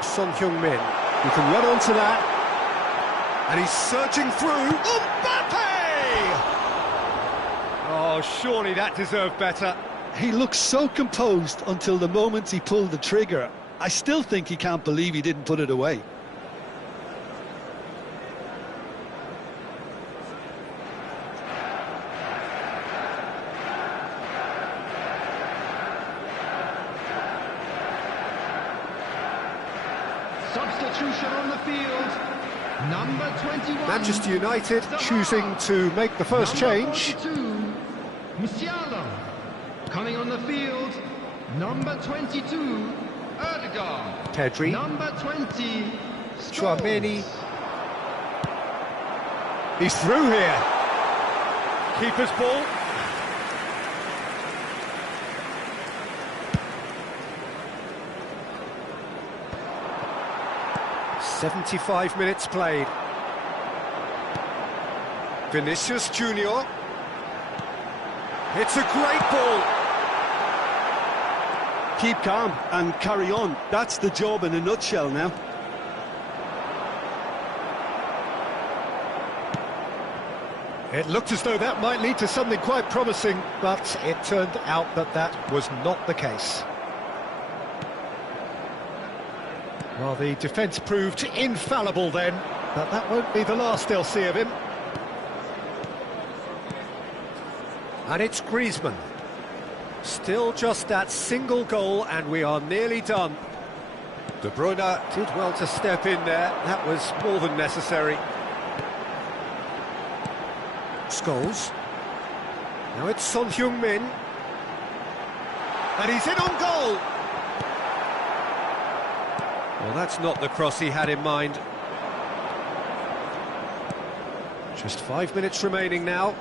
Son Heung-min. You can run onto that. And he's surging through. Mbappe! Oh, surely that deserved better. He looked so composed until the moment he pulled the trigger. I still think he can't believe he didn't put it away. Substitution on the field. Number 21. Manchester United choosing to make the first change. 42, Musiala. Coming on the field, number 22, Erdegaard. Pedri. Number 20, Tchouaméni. He's through here. Keeper's ball. "75 minutes played. Vinicius Junior. It's a great ball. Keep calm and carry on. That's the job in a nutshell now. It looked as though that might lead to something quite promising, but it turned out that that was not the case. Well, the defence proved infallible then, but that won't be the last they'll see of him. And it's Griezmann. Still just that single goal, and we are nearly done. De Bruyne did well to step in there. That was more than necessary. Scholes. Now it's Son Heung-min. And he's in on goal! Well, that's not the cross he had in mind. Just 5 minutes remaining now.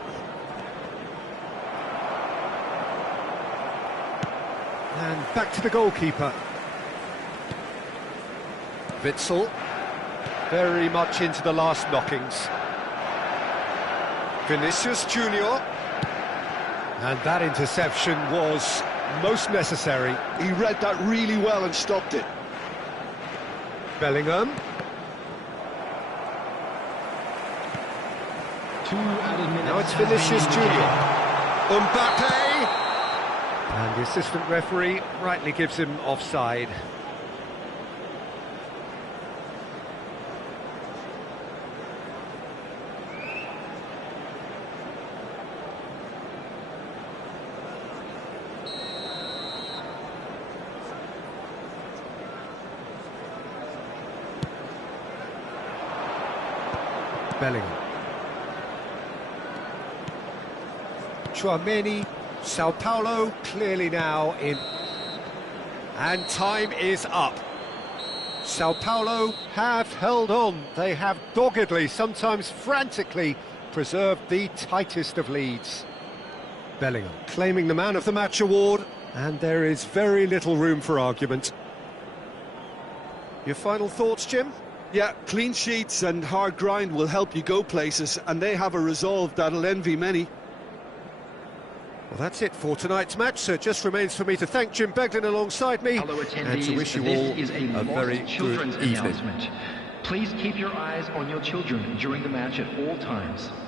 And back to the goalkeeper. Witsel. Very much into the last knockings. Vinicius Junior. And that interception was most necessary. He read that really well and stopped it. Bellingham. Now it's Vinicius Junior. Mbappe! And the assistant referee rightly gives him offside. Bellingham. Tchouaméni. Sao Paulo clearly now in. And time is up. Sao Paulo have held on. They have doggedly, sometimes frantically, preserved the tightest of leads. Bellingham claiming the Man of the Match award, and there is very little room for argument. Your final thoughts, Jim? Yeah, clean sheets and hard grind will help you go places, and they have a resolve that'll envy many. Well, that's it for tonight's match, so it just remains for me to thank Jim Beglin alongside me and to wish you all a very good evening. Please keep your eyes on your children during the match at all times.